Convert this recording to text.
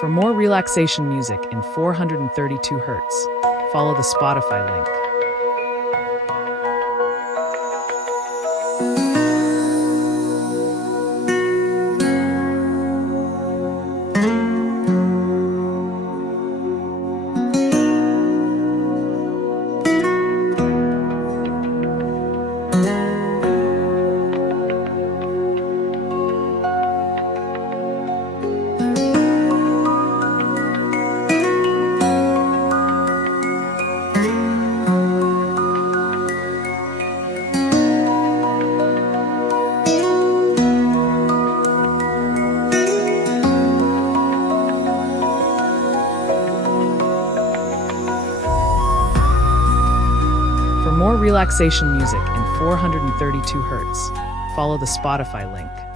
For more relaxation music in 432 Hertz, follow the Spotify link. For more relaxation music in 432 Hertz, follow the Spotify link.